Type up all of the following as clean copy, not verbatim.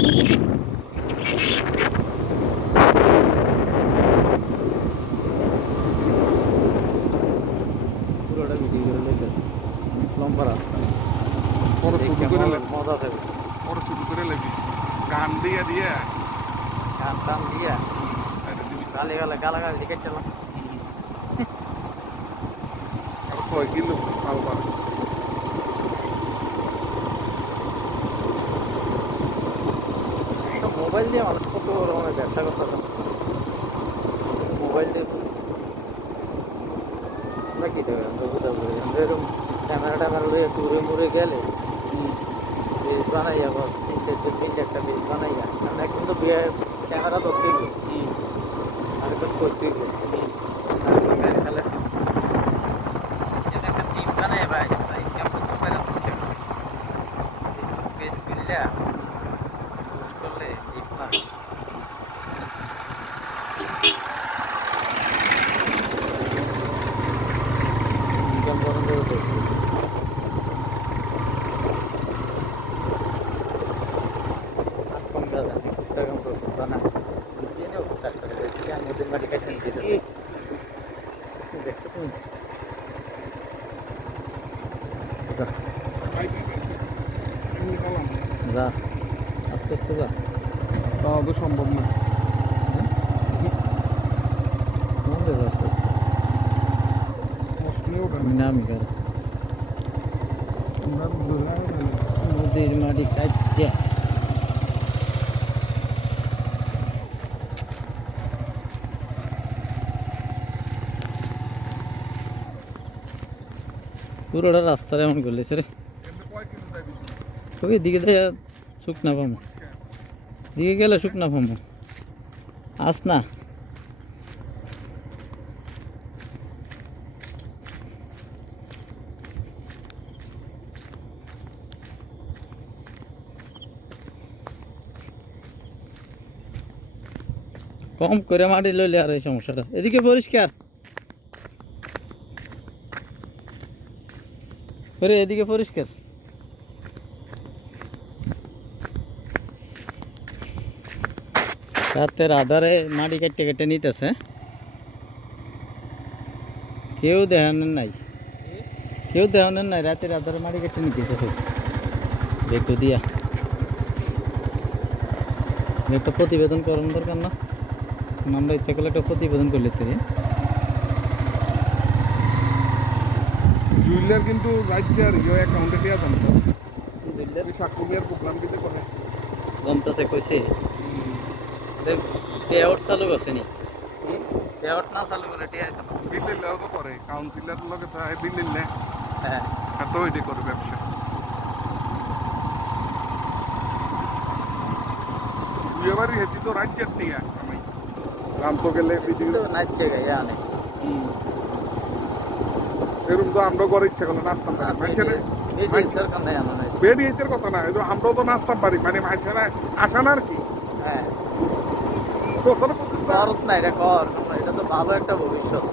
পুরোটা ভিডিও করে লেগেছে লম্বা রাস্তা পরে শুরু করে মজা থাকবে পরে শুরু করে লেবি গান দিয়ে দিয়ে গান টান দিয়ে গালে গালে গালাগালি দিকে চলাম আর 6 কিলো আলবার মোবাইল দিয়ে মানুষ কত রকমের ব্যবসা করতেছে মোবাইল দিয়ে আমরা কি দেবে এরকম ক্যামেরা লইয়া দূরে মুড়ে গেলে পেজ বানাইয়া বস 3-4 একটা পেজ বানাইয়া আমরা কিন্তু ক্যামেরা ধরতে আর একটু করতে খেলে একটা টিম বানাই ভাই কেমন মোবাইল হচ্ছে পেজ খুললে পোস্ট করলে টিম বানাই বন্ধ করে দেখছো তুমি যা আস্তে আস্তে যা তাও তো সম্ভব না আস্তে আস্তে নামি কর নদীর মাটি কাটতে পুরোটা রাস্তার এমন করলেছে রে ওই দিকে শুকনা পামো দিকে গেলে শুকনা পামো আস না কম করে মাটি লইলে আর এই সমস্যাটা এদিকে পরিষ্কার করে এদিকে পরিষ্কার রাতের আধারে মাটি কেটে কেটে নিতেছে কেউ দেখানোর নাই রাতের আধারে মাটি কেটে নিতেছে দেখো দিয়া একটা প্রতিবেদন করার দরকার না আমরা ইচ্ছা করলে একটা প্রতিবেদন করলে তো জুয়েলার কিন্তু রাজ্যের অ্যাকাউন্টে দেওয়া জানতো জুয়েলার সাকুলিয়ার প্রোগ্রাম দিতে করে গমতাছে কইছে পে আউট চালু করছে নি পে আউট না চালু করে টিয়া বিল্লেও তো করে কাউন্সিলর লগে তো বিল্লে হ্যাঁ তো ওইটাই করে ব্যবসা এবারই হেঁটি তো রাজ্যের নিয়ে আমি রামতো গেলে নাচছে গাইয়া অনেক এরকম তো আমরা ঘরে ইচ্ছা করলে নাচতাম পারি বেরিয়েছে কথা না আমরাও তো নাচতাম পারি মানে মানুষেরা আসা না আর কি হ্যাঁ খরচ না এটা কর এটা তো ভালো একটা ভবিষ্যৎ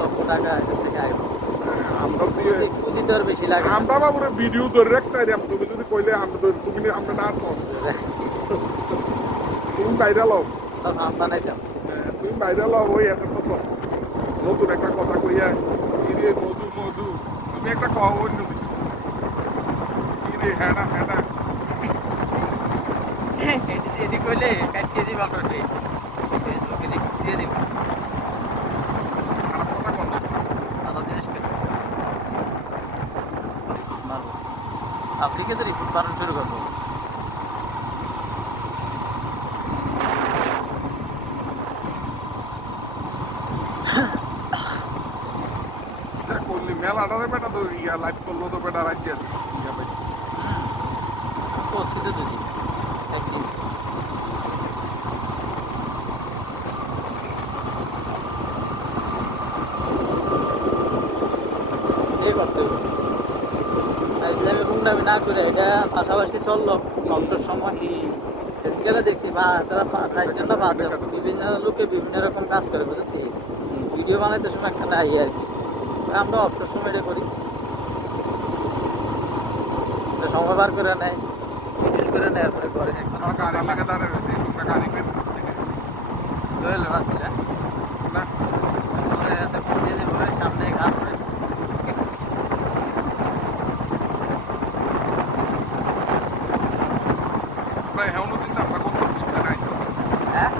লক্ষ টাকা এখান থেকে আসবে আমরা দিয়ে দিতে আর বেশি লাগে আমরা বাবুরে ভিডিও ধরে রাখতে পারি তুমি যদি কইলে আমরা তুমি আমরা নাচ তুমি বাইরে লও বানাইতাম তুমি বাইরে লও ওই একটা কথা নতুন একটা কথা কইয়া ইরে মধু মধু তুমি একটা কও অন্য কিছু ইরে হ্যাঁ না এদিকে কইলে কাটিয়ে দিবা আপনার পেজ ফেসবুকে দিয়ে দিবা আপনি কে রিপোর্ট বানানো শুরু করবো করলি মেলাটারে বেটা তো ইয়া লাইভ করলো তো বেটা রাজ্যে আছে করছি তো যদি একদিন করতে হবে না করে এটা পাশাপাশি চললো কমটার সময় গেলে দেখছি তারা চারজনটা বিভিন্ন লোকে বিভিন্ন রকম কাজ করে বুঝেছি ভিডিও বানাইতে সময় একটা নাই আর কি আমরা অবসর সময় এটা করি সময় বার করে নেয় করে নেওয়ার পরে করে এখন আমার গাড়ি লাগে দাঁড়িয়ে রয়েছে তোমরা গাড়ি বের করতে থেকে রইল না ছিল না সামনে ঘাট আমরা এখনো কিন্তু আমরা কোন বুঝতে নাই হ্যাঁ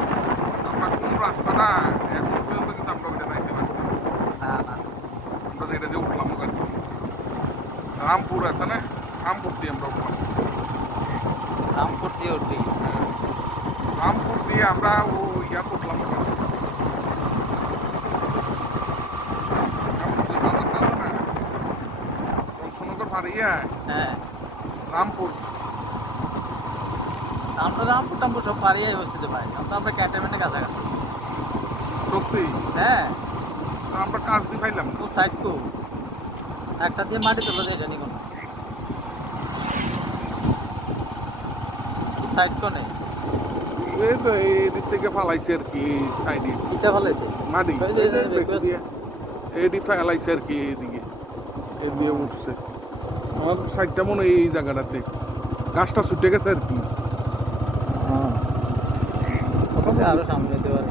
আমরা কোন রাস্তাটা এখন পর্যন্ত কিন্তু আমরা ওইটা নাইতে পারছি না না আমরা যেটা দিয়ে উঠলাম ওখানে রামপুর আছে না রামপুর দিয়ে আমরা উঠলাম রামপুর দিয়ে উঠি রামপুর দিয়ে আমরা ও ইয়া উঠলাম ওখানে পঞ্চনগর পাড়িয়া হ্যাঁ রামপুর আমরা রামপুর টামপুর সব পারিয়ে বসছি তো ভাই আমরা ক্যান্টনমেন্টের কাছাকাছি সত্যি হ্যাঁ আমরা কাজ দিয়ে পাইলাম ও সাইড কো একটা দিয়ে মাটি তোলা যায় জানি কোনো সাইড কো নেই এই তো এই দিক থেকে ফালাইছে আর কি সাইডে ইটা ফেলেছে মাটি ওই যে, এই যে, বেঁকে আছে। এডি ফালাইছে আর কি এইদিকে এ দিয়ে উঠছে আমার সাইডটা মনে হয় এই জায়গাটাতে গাছটা ছুটে গেছে আর কি আরো সামনে যেতে পারে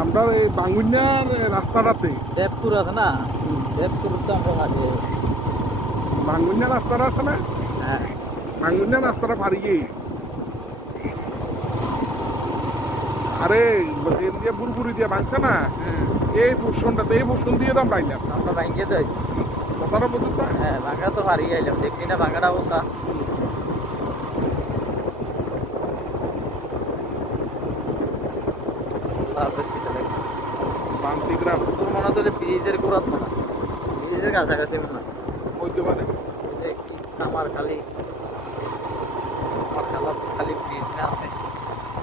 আমরা এই বাঙ্গুনিয়ার রাস্তাটাতে দেবপুর আছে না দেবপুর তো আমরা মাঝে বাঙ্গুনিয়া রাস্তাটা আছে না হ্যাঁ বাঙ্গুনিয়া রাস্তাটা পারিয়ে আরে এর দিয়ে বুড়বুড়ি দিয়ে ভাঙছে না এই পোর্শনটাতে এই পোর্শন দিয়ে দাম পাইলাম আমরা ভাঙ্গিয়ে তো আছি কথাটা পর্যন্ত হ্যাঁ ভাঙ্গা তো হারিয়ে গেলাম দেখলি না ভাঙ্গার অবস্থা বান্তি গ্রাম তোর মনে হতো ব্রিজের গোড়াত মনে হয়। ব্রিজের কাছাকাছি মনে হয়। হইতে পারে ওই যে কি আমার খালি আমার খালা খালি ব্রিজ না আছে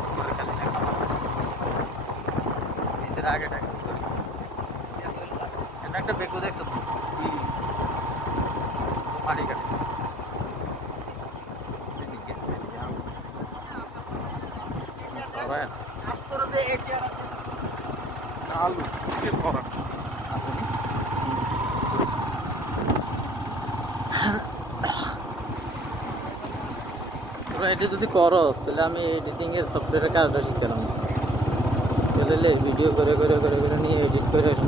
আমার খালি না খামার ব্রিজের আগে টাকা একটা বেকু দেখছো তো? মাটি কাটে এদিকে, এদিকে আও। সবাই না। আলু কি করা তোরা এটি যদি করো তাহলে আমি এডিটিং এর সফটওয়্যারের কাজটা শিখতাম তাহলে ভিডিও করে নিয়ে এডিট করে